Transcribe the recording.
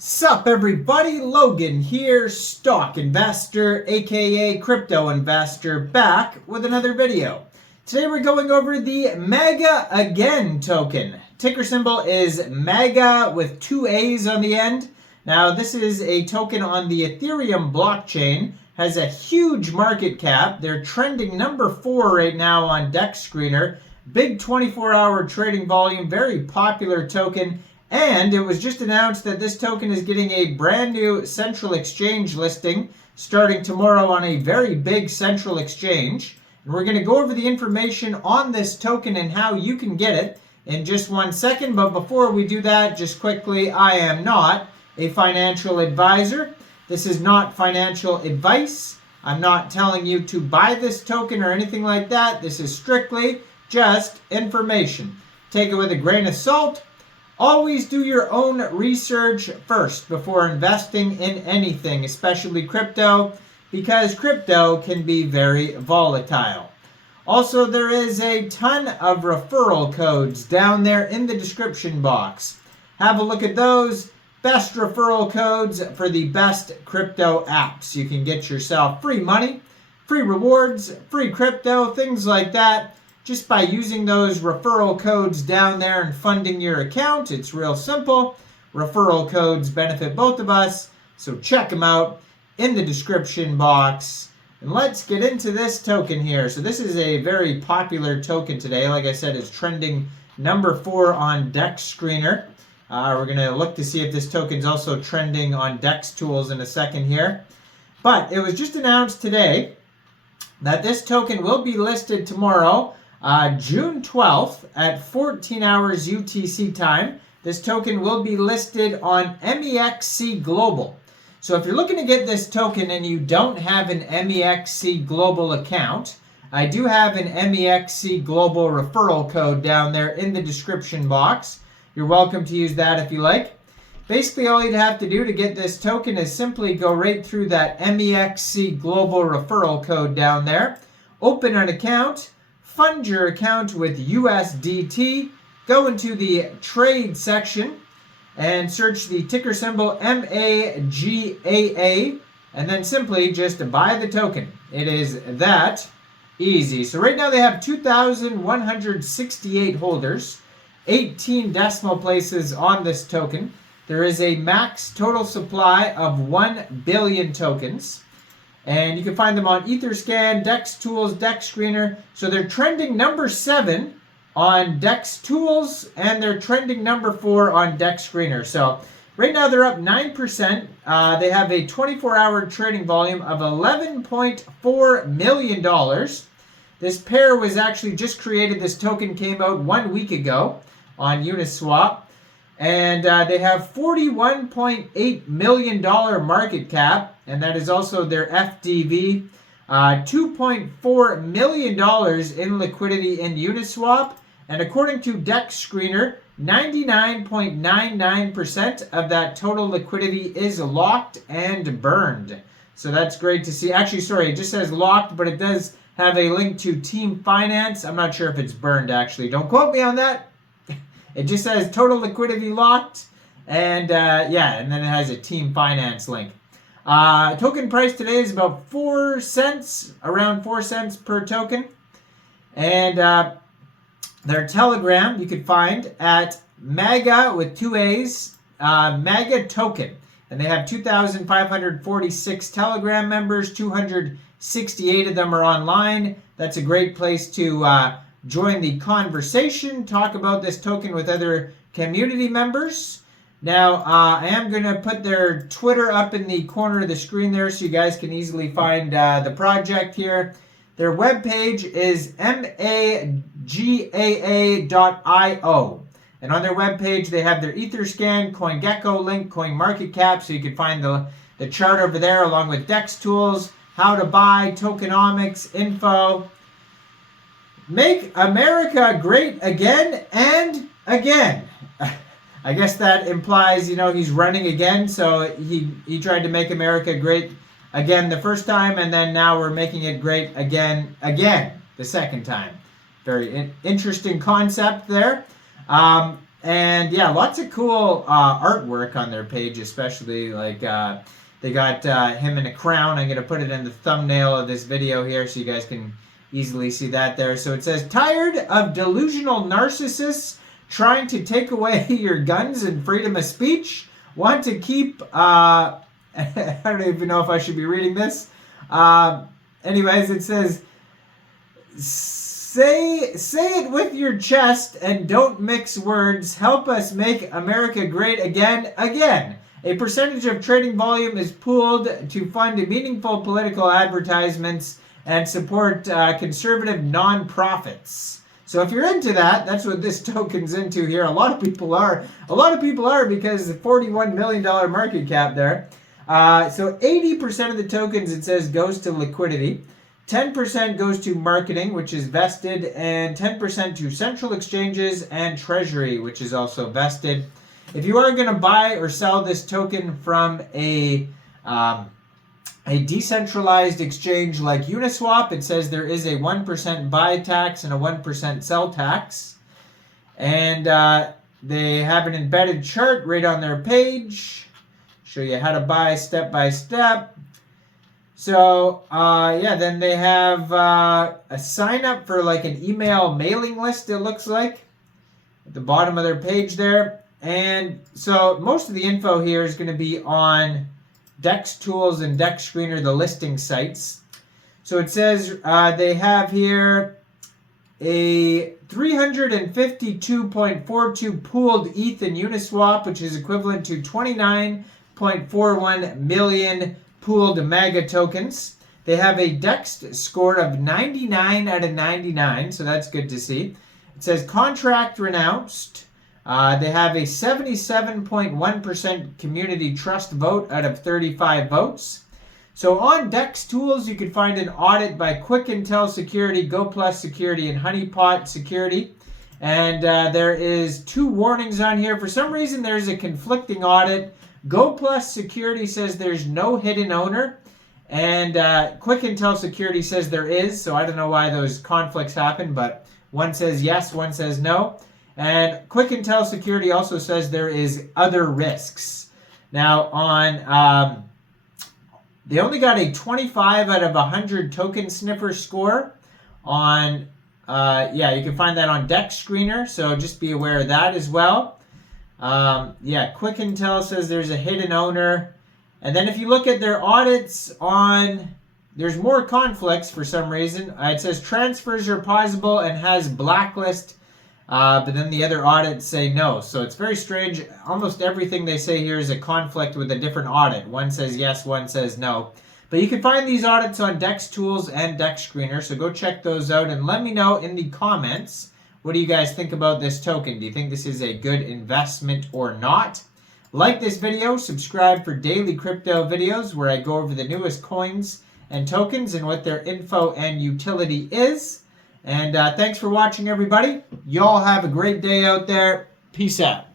Sup everybody, Logan here, stock investor aka crypto investor, back with another video. Today we're going over the Maga again token. Ticker symbol is Maga with two A's on the end. Now this is a token on the Ethereum blockchain, has a huge market cap. They're trending number 4 right now on DEX Screener. Big 24-hour trading volume, very popular token. And it was just announced that this token is getting a brand new central exchange listing starting tomorrow on a very big central exchange. And we're going to go over the information on this token and how you can get it in just 1 second. But before we do that, just quickly, I am not a financial advisor. This is not financial advice. I'm not telling you to buy this token or anything like that. This is strictly just information. Take it with a grain of salt. Always do your own research first before investing in anything, especially crypto, because crypto can be very volatile. Also, there is a ton of referral codes down there in the description box. Have a look at those. Best referral codes for the best crypto apps. You can get yourself free money, free rewards, free crypto, things like that. Just by using those referral codes down there and funding your account. It's real simple. Referral codes benefit both of us, so check them out in the description box. And let's get into this token here. So this is a very popular token today. Like I said, it's trending number 4 on DEX Screener. We're going to look to see if this token is also trending on DEX Tools in a second here. But it was just announced today that this token will be listed tomorrow, June 12th at 14 hours UTC time. This token will be listed on Mexc Global. So if you're looking to get this token and you don't have an Mexc Global account, I do have an Mexc Global referral code down there in the description box. You're welcome to use that if you like. Basically, all you'd have to do to get this token is simply go right through that Mexc Global referral code down there, open an account, fund your account with USDT, go into the trade section and search the ticker symbol MAGAA, and then simply just buy the token. It is that easy. So right now they have 2,168 holders, 18 decimal places on this token. There is a max total supply of 1 billion tokens. And you can find them on Etherscan, DEX Tools, DEX Screener. So they're trending number 7 on DEX Tools, and they're trending number 4 on DEX Screener. So right now they're up 9%. They have a 24-hour trading volume of $11.4 million. This pair was actually just created. This token came out 1 week ago on Uniswap. And they have $41.8 million market cap, and that is also their FDV. $2.4 million in liquidity in Uniswap, and according to DEX Screener, 99.99% of that total liquidity is locked and burned. So that's great to see. Actually, sorry, it just says locked, but it does have a link to Team Finance. I'm not sure if it's burned, actually. Don't quote me on that. It just says total liquidity locked, and yeah, and then it has a Team Finance link. Token price today is about 4 cents, around 4 cents per token. And their Telegram you could find at Maga with 2 A's, Maga token. And they have 2,546 Telegram members, 268 of them are online. That's a great place to join the conversation, talk about this token with other community members. Now, I am going to put their Twitter up in the corner of the screen there so you guys can easily find the project here. Their webpage is magaa.io. And on their webpage, they have their Etherscan, CoinGecko link, CoinMarketCap, so you can find the chart over there along with DEX Tools, how to buy, tokenomics, info. Make America great again and again. I guess that implies, he's running again. So he tried to make America great again the first time, and then now we're making it great again the second time. Very interesting concept there. And yeah, lots of cool artwork on their page, especially like they got him in a crown. I'm going to put it in the thumbnail of this video here so you guys can easily see that there. So it says, tired of delusional narcissists trying to take away your guns and freedom of speech? Want to keep, I don't even know if I should be reading this. Anyways, it says, say it with your chest and don't mix words. Help us make America great again. A percentage of trading volume is pooled to fund meaningful political advertisements and support conservative non-profits. So if you're into that, that's what this token's into here. A lot of people are. Because the $41 million market cap there. So 80% of the tokens, it says, goes to liquidity. 10% goes to marketing, which is vested, and 10% to central exchanges and treasury, which is also vested. If you are going to buy or sell this token from a decentralized exchange like Uniswap, it says there is a 1% buy tax and a 1% sell tax. And they have an embedded chart right on their page. Show you how to buy step by step. So, yeah, then they have a sign up for like an email mailing list, it looks like, at the bottom of their page there. And so most of the info here is going to be on Dex Tools and Dex Screener, the listing sites. So it says they have here a 352.42 pooled ETH in Uniswap, which is equivalent to 29.41 million pooled Maga tokens. They have a Dex score of 99 out of 99, so that's good to see. It says contract renounced. They have a 77.1% community trust vote out of 35 votes. So on Dex Tools, you can find an audit by Quick Intel Security, GoPlus Security, and Honeypot Security. And there is 2 warnings on here. For some reason, there's a conflicting audit. GoPlus Security says there's no hidden owner. And Quick Intel Security says there is. So I don't know why those conflicts happen, but one says yes, one says no. And Quick Intel Security also says there is other risks. Now, on they only got a 25 out of 100 token sniffer score on, yeah, you can find that on Dex Screener, so just be aware of that as well. Yeah, Quick Intel says there's a hidden owner. And then if you look at their audits on, there's more conflicts for some reason. It says transfers are possible and has blacklist. But then the other audits say no. So it's very strange. Almost everything they say here is a conflict with a different audit. One says yes, one says no. But you can find these audits on Dex Tools and Dex Screener. So go check those out and let me know in the comments, what do you guys think about this token? Do you think this is a good investment or not? Like this video, subscribe for daily crypto videos where I go over the newest coins and tokens and what their info and utility is. And thanks for watching, everybody. Y'all have a great day out there. Peace out.